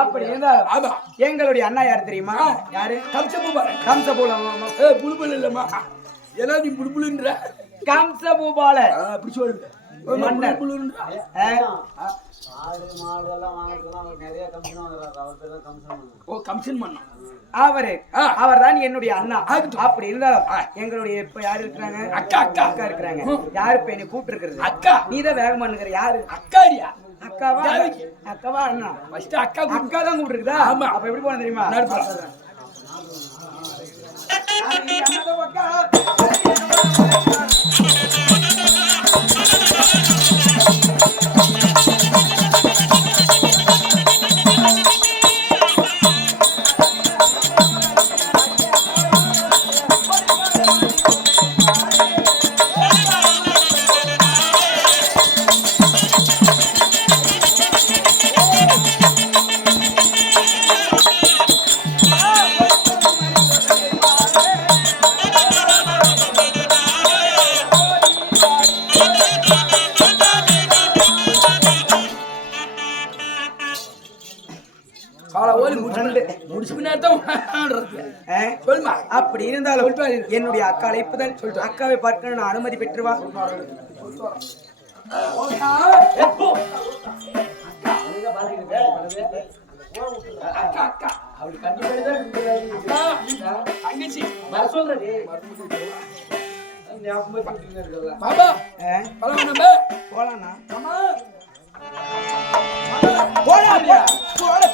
அப்படி இருந்தாலும் எங்களுடைய அண்ணா யாரு தெரியுமா? யாரு? கம்சபூபாலன். புழுபுல் இல்லம்மா, ஏன்னா நீ புழுபுலுன்ற. கம்சபூபாலன் அப்படி சொல்லு. மன்னர். அவர் தான் என்னுடைய அண்ணா. அப்படி இருந்தாலும் எங்களுடைய இப்ப யாரு இருக்கிறாங்க? அக்கா. அக்கா அக்கா இருக்கிறாங்க. யாரு இப்ப என்ன கூப்பிட்டு இருக்கிறது? அக்கா. நீதான் வேகமா இருக்கிற. யாரு? அக்காரியா? அக்காவா? அக்காவா அண்ணா? அக்கா அக்கா தான் கூப்பிட்டு இருக்குதா? ஆமா. அப்ப எப்படி போன தெரியுமா? அப்படி இருந்தாலும் என்னுடைய அக்கா அழைப்புதான். அக்காவை பார்க்க நான் அனுமதி பெற்றுவா.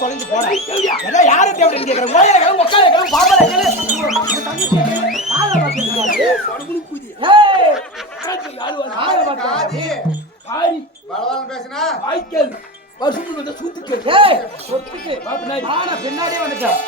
தொலைஞ்சு போறேன். யாரும் கேட்கிறேன். பின்னாடியே வந்துட்டேன்.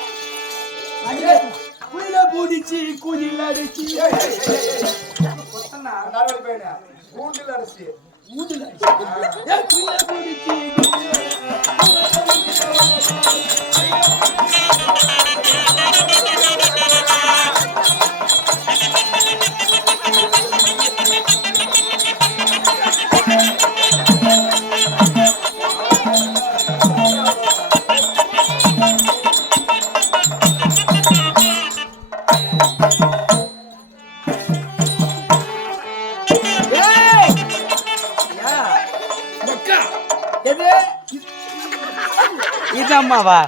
அம்மாவா?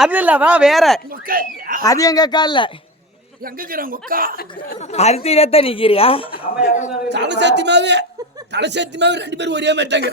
அது இல்லவா, வேற. அது எங்க அக்கா இல்ல. அது தெரியாத நிக்கிறியா? தலை சத்தியமாவே ரெண்டு பேரும் ஒரே மாட்டாங்க.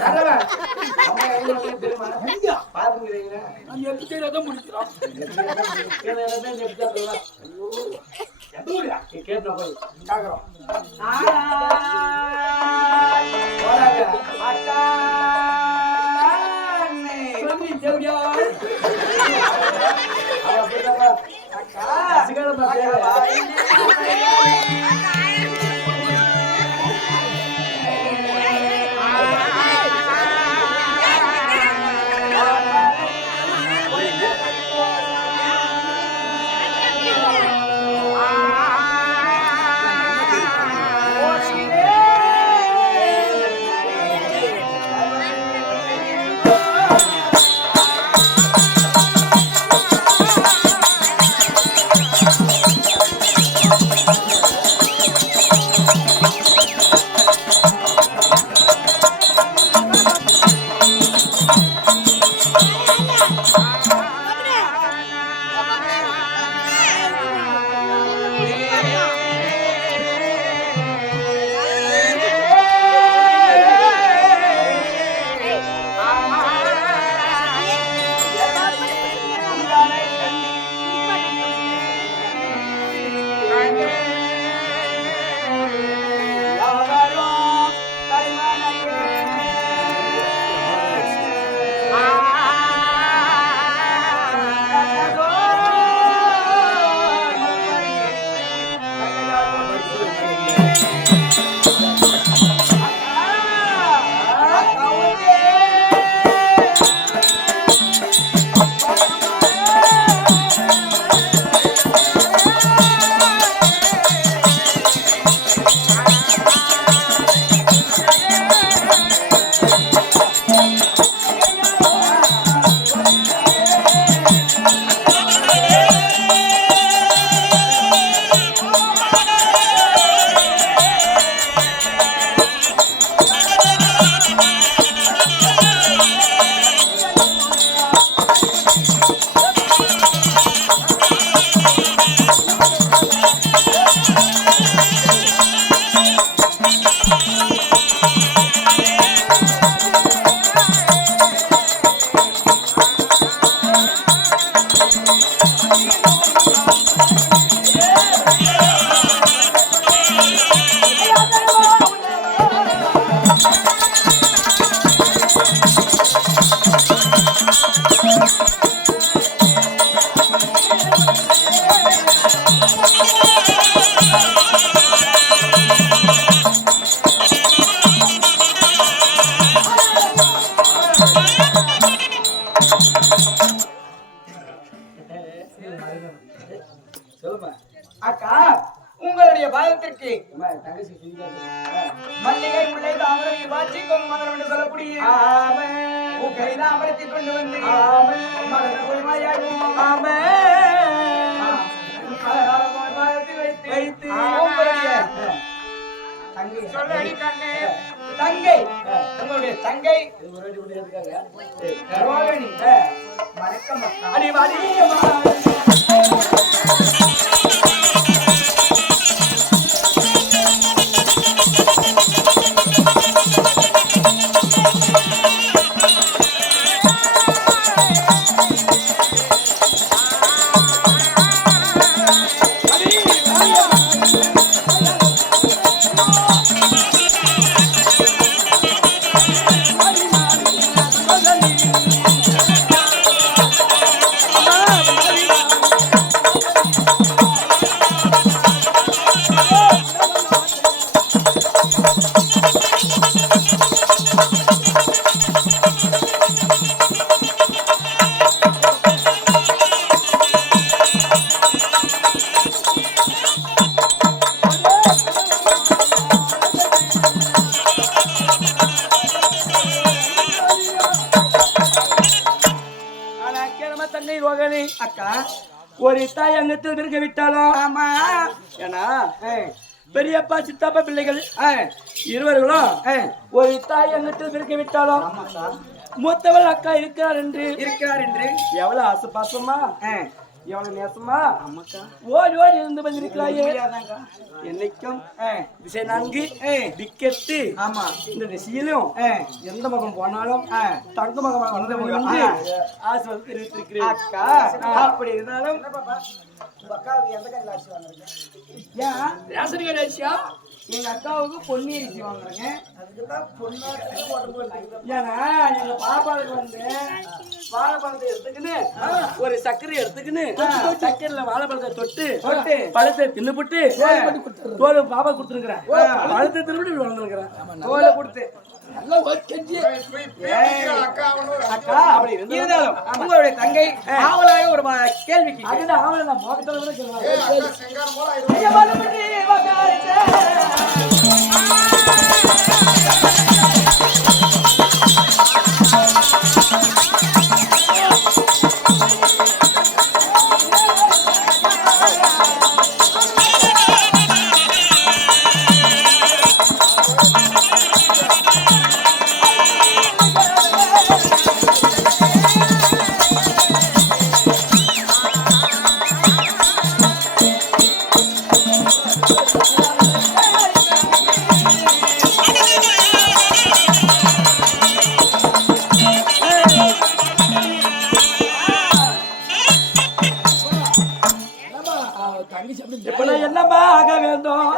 சொல்லுமா அக்கா உங்களுடைய பாதத்திற்கு மல்லிகை முல்லை தாமரை வாச்சி மலர் என்று சொல்லக்கூடிய கையில அமர்த்தி கொண்டு வந்து மலர் பொய்மையாகும் வைத்து உங்களுடைய தங்கை உங்களுடைய தங்கை ரோகிணி வணக்கம் அடி அக்கா ஒரு தாய் அங்கத்தில் இருக்க விட்டாலும் ஆமா ஏன்னா பெரியப்பா சித்தப்பா பிள்ளைகள் இருவர்களும் ஒரு தாய் அங்கத்தில் இருக்க விட்டாலும் மூத்தவள் அக்கா இருக்கிறார் என்று எவ்வளவு ஆசைப்பாசமா எவ்வளவு நேசமா ஓடி ஓடி இருந்து வந்திருக்கிறாயே என்னைக்கும் திசை நான்கு டிக்கெட்டு ஆமா இந்த திசையிலும் எந்த மகன் போனாலும் தங்க மகன் வந்து ஆசை தெரிவித்திருக்கிறேன் அக்கா அப்படி இருந்தாலும் ரேஷன் கடை ஆச்சியா எங்க அக்காவுக்கு பொன்னி அரிசி வாங்குறாங்க ஏன்னா எங்க பாப்பாவுக்கு வந்து வாழைப்பழத்தை எடுத்துக்கின்னு ஒரு சர்க்கரை எடுத்துக்கின்னு சர்க்கரையில வாழைப்பழத்தை தொட்டு பழத்தை தின்னுபுட்டு தோல் பாப்பா கொடுத்துருக்கிறேன் பழத்தை திரும்பிட்டு வளர்ந்துருக்கிறேன் தோலை கொடுத்து அக்கா அப்படி இருந்தாலும் உங்களுடைய தங்கை ஆவலாக ஒரு கேள்விக்கு அதுதான் ஆவலை நான் மோகத்தோட சொல்லுவாங்க என்னமா ஆக வேண்டும்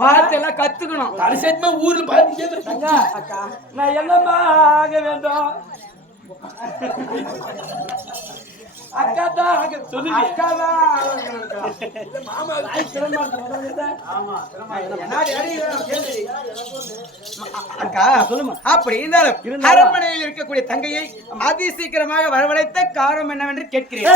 பார்த்தெல்லாம் கத்துக்கணும் கடைசியமா ஊர்ல பாத்து அக்கா நான் என்னமா ஆக வேண்டும் அக்கா தான் சொல்லு அக்கா சொல்லுமா அப்படி இருந்தாலும் அரண்மனையில் இருக்கக்கூடிய தங்கையை அதி சீக்கிரமாக வரவழைத்த காரணம் என்னவென்று கேட்கிறேன்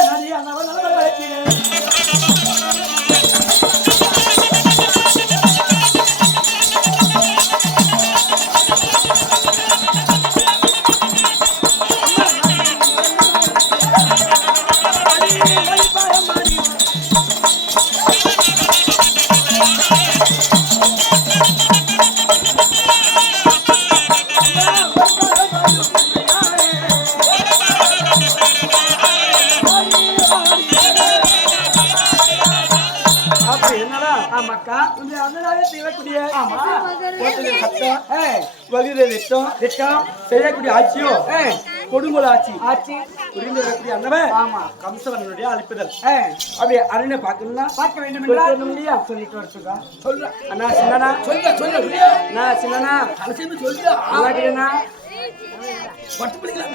செய்யக்கூடிய ஆட்சியோ கொடுங்கோல் ஆட்சி புரிந்து வரக்கூடிய அண்ணவன் ஆமா கம்சவனுடைய அழைப்புதல் அப்படி அருணை பார்க்கணும்னா பார்க்க வேண்டும் என்றால் இல்லையா சொல்லிட்டு வரட்டுக்கா சொல்றேன் அண்ணா சின்னனா சொல்ல அண்ணா சின்னனா கடைசி சொல்லியா அண்ணா பட்டு பிடிக்கலாம்